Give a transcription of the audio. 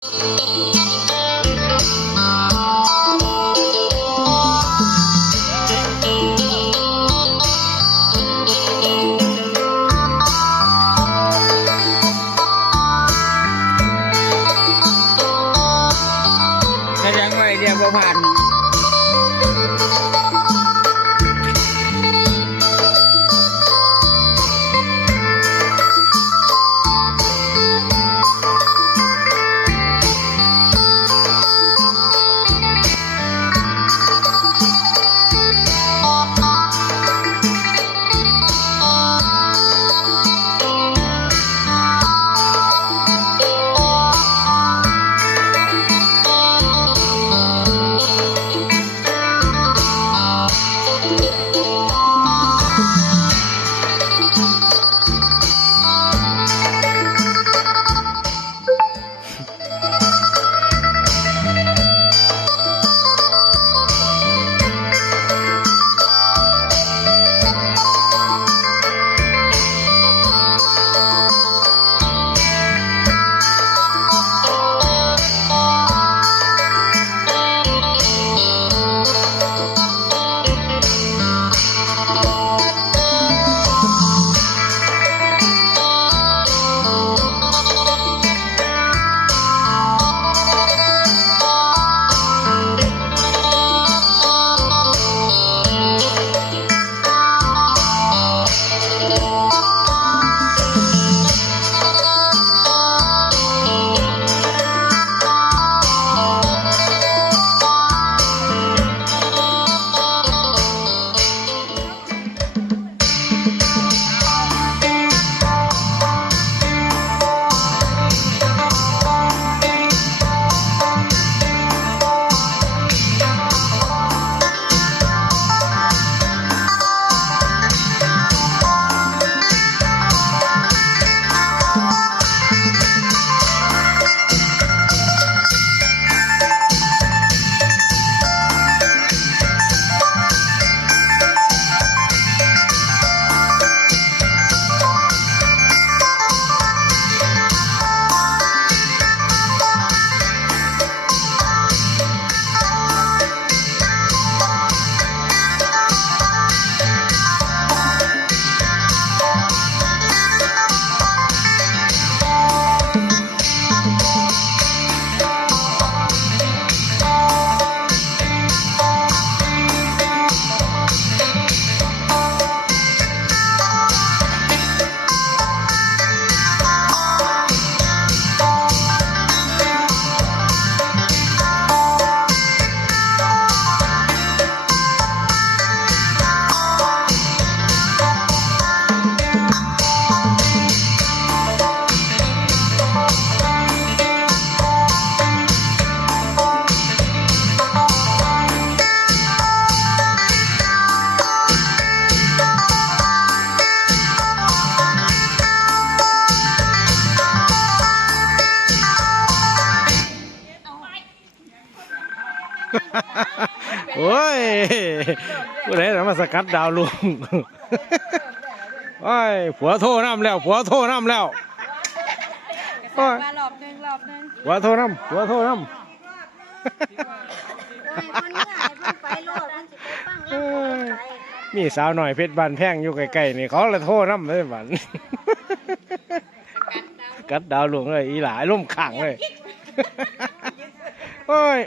แสดงว่าเรียกว่าผ่านโอ้ยผู้ใดมาสกัดดาวลุงโอ้ยผัวโทรน้ำแล้วผัวโทรน้ำแล้วโอ้ยมารอบนึงผัวโทรน้ำผัวโทรน้ำมีสาวหน่อยเพชรบานแพงอยู่ใกล้ๆนี่เขาเลยโทรน้ำเลยบันกัดดาวหลวงเลยอีหลายล่มขังเลยโอ้ย